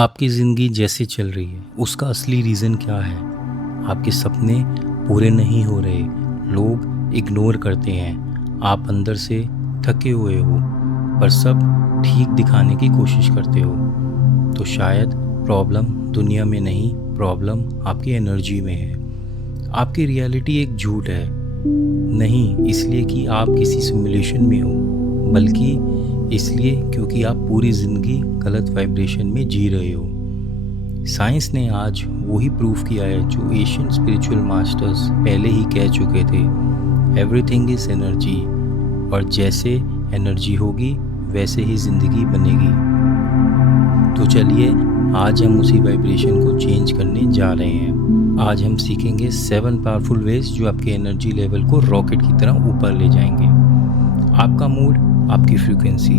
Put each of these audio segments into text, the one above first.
आपकी ज़िंदगी जैसे चल रही है उसका असली रीज़न क्या है? आपके सपने पूरे नहीं हो रहे, लोग इग्नोर करते हैं, आप अंदर से थके हुए हो पर सब ठीक दिखाने की कोशिश करते हो। तो शायद प्रॉब्लम दुनिया में नहीं, प्रॉब्लम आपकी एनर्जी में है। आपकी रियलिटी एक झूठ है, नहीं इसलिए कि आप किसी सिमुलेशन में हो, बल्कि इसलिए क्योंकि आप पूरी ज़िंदगी गलत वाइब्रेशन में जी रहे हो। साइंस ने आज वही प्रूफ किया है जो एशियन स्पिरिचुअल मास्टर्स पहले ही कह चुके थे, एवरीथिंग इज़ एनर्जी, और जैसे एनर्जी होगी वैसे ही ज़िंदगी बनेगी। तो चलिए आज हम उसी वाइब्रेशन को चेंज करने जा रहे हैं। आज हम सीखेंगे 7 पावरफुल वेज जो आपके एनर्जी लेवल को रॉकेट की तरह ऊपर ले जाएंगे। आपका मूड, आपकी फ्रीक्वेंसी।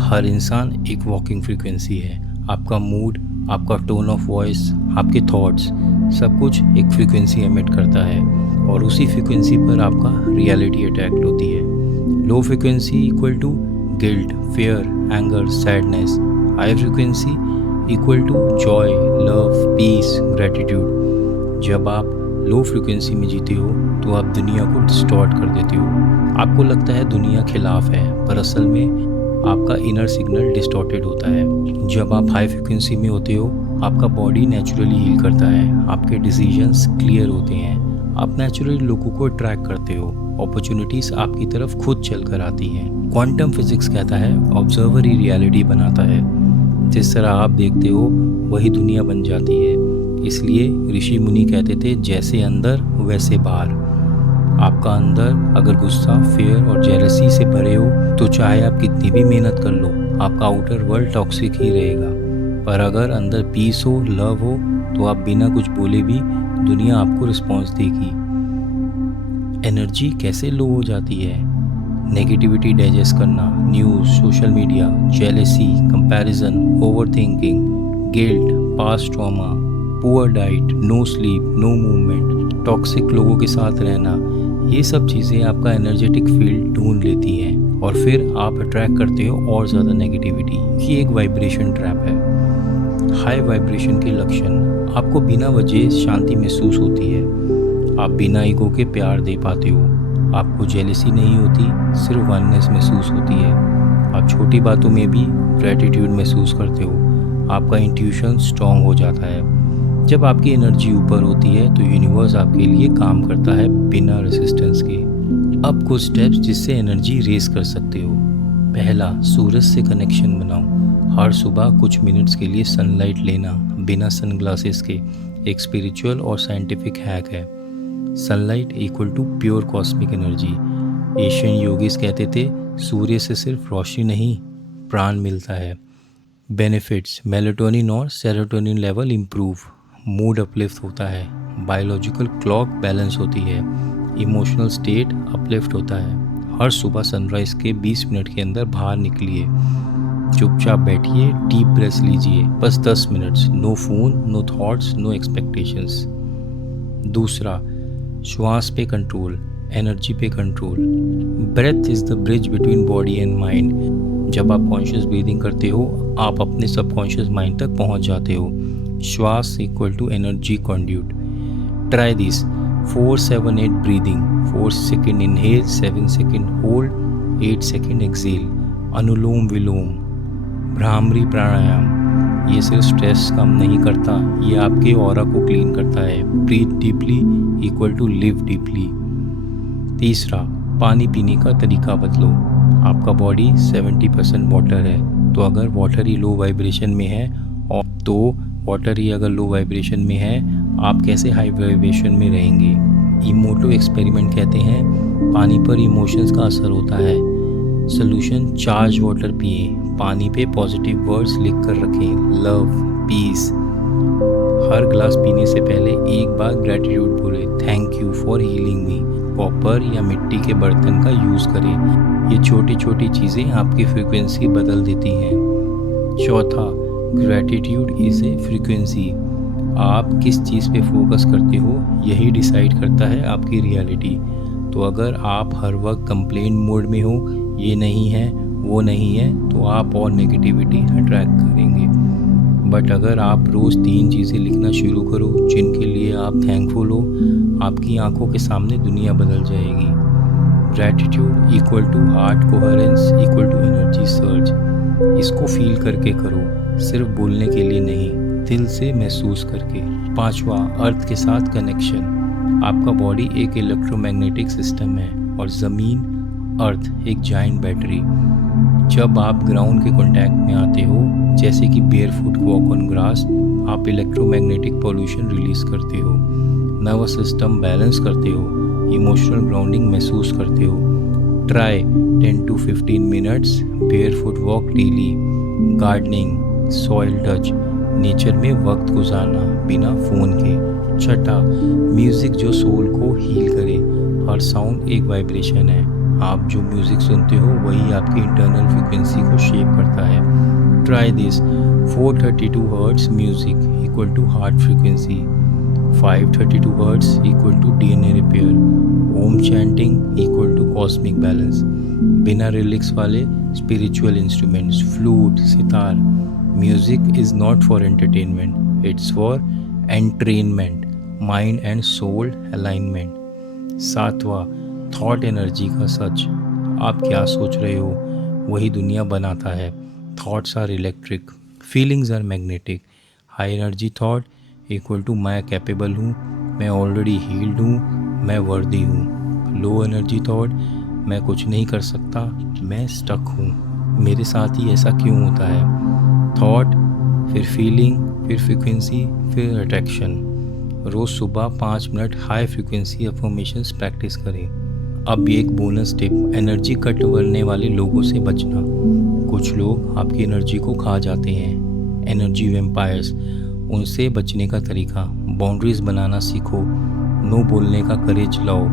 हर इंसान एक वॉकिंग फ्रीक्वेंसी है। आपका मूड, आपका टोन ऑफ वॉइस, आपके थॉट्स, सब कुछ एक फ्रीक्वेंसी एमिट करता है और उसी फ्रीक्वेंसी पर आपका रियलिटी अट्रैक्ट होती है। Low frequency equal to guilt, fear, anger, sadness. High frequency equal to joy, love, peace, gratitude. जब आप लो फ्रीक्वेंसी में जीते हो तो आप दुनिया को डिस्टॉर्ट कर देते हो। आपको लगता है दुनिया खिलाफ है, पर असल में आपका इनर सिग्नल डिस्टॉर्टेड होता है। जब आप हाई फ्रीक्वेंसी में होते हो आपका बॉडी नेचुरली हील करता है, आपके डिसीजंस क्लियर होते हैं, आप नेचुरली लोगों को अट्रैक्ट करते हो, अपॉर्चुनिटीज़ आपकी तरफ खुद चल कर आती हैं। क्वांटम फिजिक्स कहता है ऑब्जर्वर ही रियलिटी बनाता है। जिस तरह आप देखते हो वही दुनिया बन जाती है। इसलिए ऋषि मुनि कहते थे जैसे अंदर वैसे बाहर। आपका अंदर अगर गुस्सा, फेयर और जेलसी से भरे हो तो चाहे आप कितनी भी मेहनत कर लो आपका आउटर वर्ल्ड टॉक्सिक ही रहेगा। पर अगर अंदर पीस हो, लव हो तो आप बिना कुछ बोले भी दुनिया आपको रिस्पॉन्स देगी। एनर्जी कैसे लो हो जाती है? नेगेटिविटी डाइजेस्ट करना, news, social media, jealousy, comparison, overthinking, guilt, past trauma, poor diet, no sleep, no movement, toxic लोगों के साथ रहना, ये सब चीज़ें आपका एनर्जेटिक फील्ड ढूंढ लेती हैं और फिर आप अट्रैक्ट करते हो और ज़्यादा नेगेटिविटी। ये एक वाइब्रेशन ट्रैप है। हाई वाइब्रेशन के लक्षण, आपको बिना वजह शांति महसूस होती है, आप बिना ईगो के प्यार दे पाते हो, आपको जेलसी नहीं होती, सिर्फ वननेस महसूस होती है, आप छोटी बातों में भी ग्रेटिट्यूड महसूस करते हो, आपका इंट्यूशन स्ट्रॉन्ग हो जाता है। जब आपकी एनर्जी ऊपर होती है तो यूनिवर्स आपके लिए काम करता है बिना रेसिस्टेंस के। अब कुछ स्टेप्स जिससे एनर्जी रेस कर सकते हो। पहला, सूरज से कनेक्शन बनाओ। हर सुबह कुछ मिनट्स के लिए सनलाइट लेना बिना सनग्लासेस के एक स्पिरिचुअल और साइंटिफिक हैक है। Sunlight equal to pure cosmic energy. Asian yogis कहते थे सूर्य से सिर्फ रोशनी नहीं, प्राण मिलता है। बेनिफिट्स, मेलाटोनिन और serotonin level improve, mood uplift होता है, बायोलॉजिकल क्लॉक बैलेंस होती है, इमोशनल स्टेट अपलिफ्ट होता है। हर सुबह सनराइज के 20 मिनट के अंदर बाहर निकलिए, चुपचाप बैठिए, डीप ब्रेथ लीजिए, बस 10 minutes, no phone, no thoughts, no expectations. दूसरा, श्वास पे कंट्रोल, एनर्जी पे control. Breath is the bridge between body and mind. जब आप कॉन्शियस ब्रीदिंग करते हो आप अपने सबकॉन्शियस माइंड तक पहुंच जाते हो। श्वास equal to energy conduit. Try this 4-7-8 breathing, 4 second inhale, 7 second hold, 8 second exhale. Anulom Vilom, Bhramari pranayama, ये सिर्फ स्ट्रेस कम नहीं करता, ये आपके ऑरा को क्लीन करता है। Breathe deeply equal to live deeply. तीसरा, पानी पीने का तरीका बदलो। आपका बॉडी 70% वाटर है, तो अगर वाटर ही लो वाइब्रेशन में है और तो वाटर ही अगर लो वाइब्रेशन में है आप कैसे हाई वाइब्रेशन में रहेंगे? इमोटो एक्सपेरिमेंट कहते हैं पानी पर इमोशंस का असर होता है। सोल्यूशन, चार्ज वाटर पिए, पानी पे पॉजिटिव वर्ड्स लिख कर रखें, लव, पीस। हर गिलास पीने से पहले एक बार ग्रेटिट्यूड बोले, thank you for healing me. Copper या मिट्टी के बर्तन का यूज़ करें, ये छोटी छोटी चीज़ें आपकी फ्रीक्वेंसी बदल देती हैं। चौथा, ग्रेटिट्यूड इज़ ए फ्रीक्वेंसी। आप किस चीज़ पे फोकस करते हो यही डिसाइड करता है आपकी रियलिटी। तो अगर आप हर वक्त कंप्लेन मोड में हो, ये नहीं है वो नहीं है, तो आप और नेगेटिविटी अट्रैक्ट करेंगे। बट अगर आप रोज़ 3 चीज़ें लिखना शुरू करो जिनके लिए आप थैंकफुल हो, आपकी आंखों के सामने दुनिया बदल जाएगी। Gratitude equal to heart coherence equal to energy surge. इसको फील करके करो, सिर्फ बोलने के लिए नहीं, दिल से महसूस करके। 5वां, अर्थ के साथ कनेक्शन। आपका बॉडी एक इलेक्ट्रोमैग्नेटिक सिस्टम है और ज़मीन, अर्थ, एक जाइंट बैटरी। जब आप ग्राउंड के कांटेक्ट में आते हो, जैसे कि बेयरफुट वॉक ऑन ग्रास, आप इलेक्ट्रोमैग्नेटिक पॉल्यूशन रिलीज करते हो, नर्वस सिस्टम बैलेंस करते हो, इमोशनल ग्राउंडिंग महसूस करते हो। Try 10 to 15 minutes barefoot walk daily. Gardening, soil touch, nature में वक्त गुजारना बिना फ़ोन के। छठा, म्यूज़िक जो सोल को हील करे। हर साउंड एक वाइब्रेशन है। आप जो म्यूज़िक सुनते हो वही आपकी इंटरनल फ्रीक्वेंसी को शेप करता है। Try this. 432 hertz music equal to heart frequency, 532 hertz equal to DNA repair, Om chanting equal to cosmic balance. बिना रिलिक्स वाले spiritual instruments, flute, sitar. Music is not for entertainment, it's for entrainment, mind and soul alignment. 7वां, thought energy का सच। आप क्या सोच रहे हो वही दुनिया बनाता है। Thoughts are electric, feelings are magnetic. High energy thought equal to मैं कैपेबल हूँ, मैं ऑलरेडी हील्ड हूँ, मैं वर्दी हूँ। लो एनर्जी थॉट, मैं कुछ नहीं कर सकता, मैं स्टक हूँ, मेरे साथ ही ऐसा क्यों होता है। थॉट, फिर फीलिंग, फिर फ्रीक्वेंसी, फिर अट्रैक्शन। रोज़ सुबह 5 minute high frequency affirmations practice करें। अब एक बोनस टिप, एनर्जी कट करने वाले लोगों से बचना। कुछ लोग आपकी एनर्जी को खा जाते हैं, एनर्जी वैम्पायर्स। उनसे बचने का तरीका, बाउंड्रीज बनाना सीखो, नो बोलने का करेज लाओ,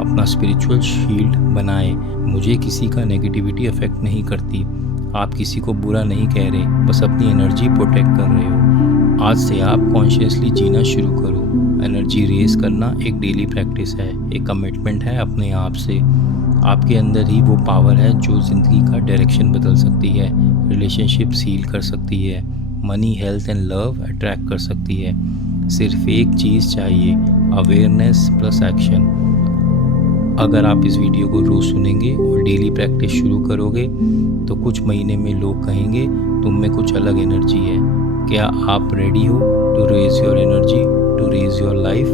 अपना स्पिरिचुअल शील्ड बनाए। मुझे किसी का नेगेटिविटी अफेक्ट नहीं करती। आप किसी को बुरा नहीं कह रहे, बस अपनी एनर्जी प्रोटेक्ट कर रहे हो। आज से आप कॉन्शियसली जीना शुरू करो। एनर्जी रेज करना एक डेली प्रैक्टिस है, एक कमिटमेंट है अपने आप से। आपके अंदर ही वो पावर है जो ज़िंदगी का डायरेक्शन बदल सकती है, रिलेशनशिप सील कर सकती है, money, health and love attract कर सकती है। सिर्फ एक चीज़ चाहिए, अवेयरनेस प्लस एक्शन। अगर आप इस वीडियो को रोज़ सुनेंगे और डेली प्रैक्टिस शुरू करोगे तो कुछ महीने में लोग कहेंगे तुम में कुछ अलग एनर्जी है। क्या आप रेडी हो to raise your energy, to raise your life?